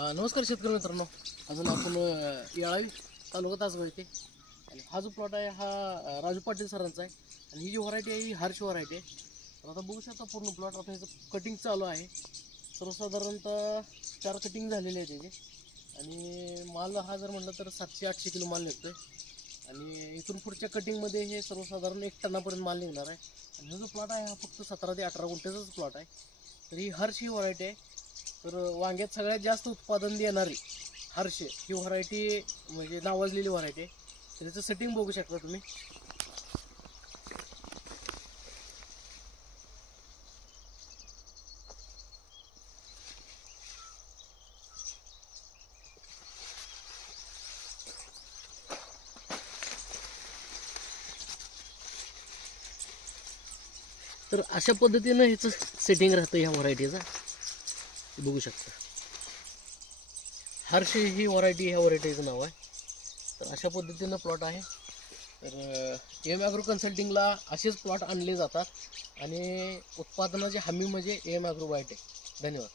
नमस्कार शेतकरी मित्रांनो. अजून आपण येळावी तालुका तासगाव येथे आणि हा जो प्लॉट आहे हा राजू पाटील सरांचा आहे आणि ही जी व्हरायटी आहे ही हर्ष व्हरायटी आहे. तर आता बघू शकता पूर्ण प्लॉट आता ह्याचं कटिंग चालू आहे. सर्वसाधारणतः 4 कटिंग झालेले आहे त्याचे आणि माल हा जर म्हटलं तर 700-800 किलो माल निघतोय आणि इथून पुढच्या कटिंगमध्ये हे सर्वसाधारण 1 टनापर्यंत माल निघणार आहे. आणि हा जो प्लॉट आहे हा फक्त 17 ते 18 गुंठ्याचाच प्लॉट आहे. तर ही हर्ष ही व्हरायटी आहे. तर वांग्यात सगळ्यात जास्त उत्पादन देणारी हर्ष ही व्हरायटी म्हणजे नावाजलेली व्हरायटी आहे. तर त्याचं सेटिंग बघू शकता तुम्ही. तर अशा पद्धतीनं ह्याचं सेटिंग राहतं ह्या व्हरायटीचा, बघू शकता. हर्ष ही व्हरायटी ह्या व्हरायटीचं नाव आहे. तर अशा पद्धतीनं प्लॉट आहे. तर एम ॲग्रो कन्सल्टिंगला असेच प्लॉट आणले जातात आणि उत्पादनाची हमी म्हणजे एम ॲग्रो बायोटेक. धन्यवाद.